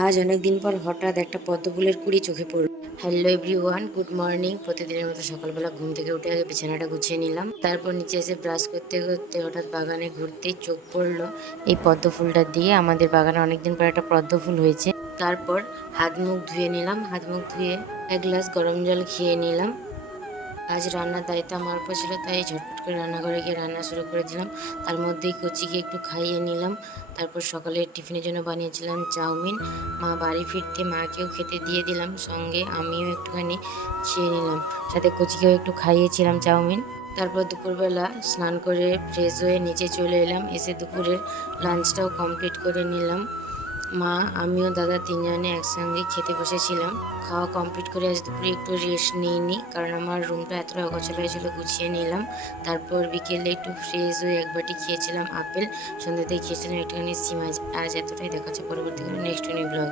আজ অনেক দিন পর হঠাৎ একটা পদ্ম ফুলের কুড়ি চোখে পড়ল। Hello everyone, good morning. প্রতিদিনের মতো সকালবেলা ঘুম থেকে উঠে আগে বিছানাটা গুছিয়ে নিলাম। তারপর নিচে এসে ব্রাশ করতে করতে হঠাৎ বাগানে ঘুরতেই চোখ পড়লো এই পদ্ম ফুলটার দিয়ে। আমাদের বাগানে অনেকদিন পর একটা পদ্ম ফুল হয়েছে। তারপর হাত মুখ ধুয়ে নিলাম। হাত মুখ ধুয়ে এক গ্লাস গরম জল খেয়ে নিলাম। আজ রান্নার দায়িত্ব আমার উপর ছিল, তাই ঝটপট করে রান্নাঘরে গিয়ে রান্না শুরু করে দিলাম। তার মধ্যেই কচিকে একটু খাইয়ে নিলাম। তারপর সকালে টিফিনের জন্য বানিয়েছিলাম চাউমিন। মা বাড়ি ফিরতে মাকেও খেতে দিয়ে দিলাম, সঙ্গে আমিও একটুখানি খেয়ে নিলাম, সাথে কচিকেও একটু খাইয়েছিলাম চাউমিন। তারপর দুপুরবেলা স্নান করে ফ্রেশ হয়ে নিচে চলে এলাম। এসে দুপুরের লাঞ্চটাও কমপ্লিট করে নিলাম। মা, আমিও দাদা তিনজনে একসঙ্গে খেতে বসেছিলাম। খাওয়া কমপ্লিট করে আজ দুপুরে একটু রেস্ট নিইনি, কারণ আমার রুমটা এতটা অগোছালো হয়েছিল, গুছিয়ে নিলাম। তারপর বিকেলে একটু ফ্রেশ হয়ে এক বাটি খেয়েছিলাম আপেল, সন্ধ্যাতে খেয়েছিলাম একটুখানি সিম। আজ এতটাই, দেখা হচ্ছে পরবর্তী নেক্সট নিউ ব্লগে।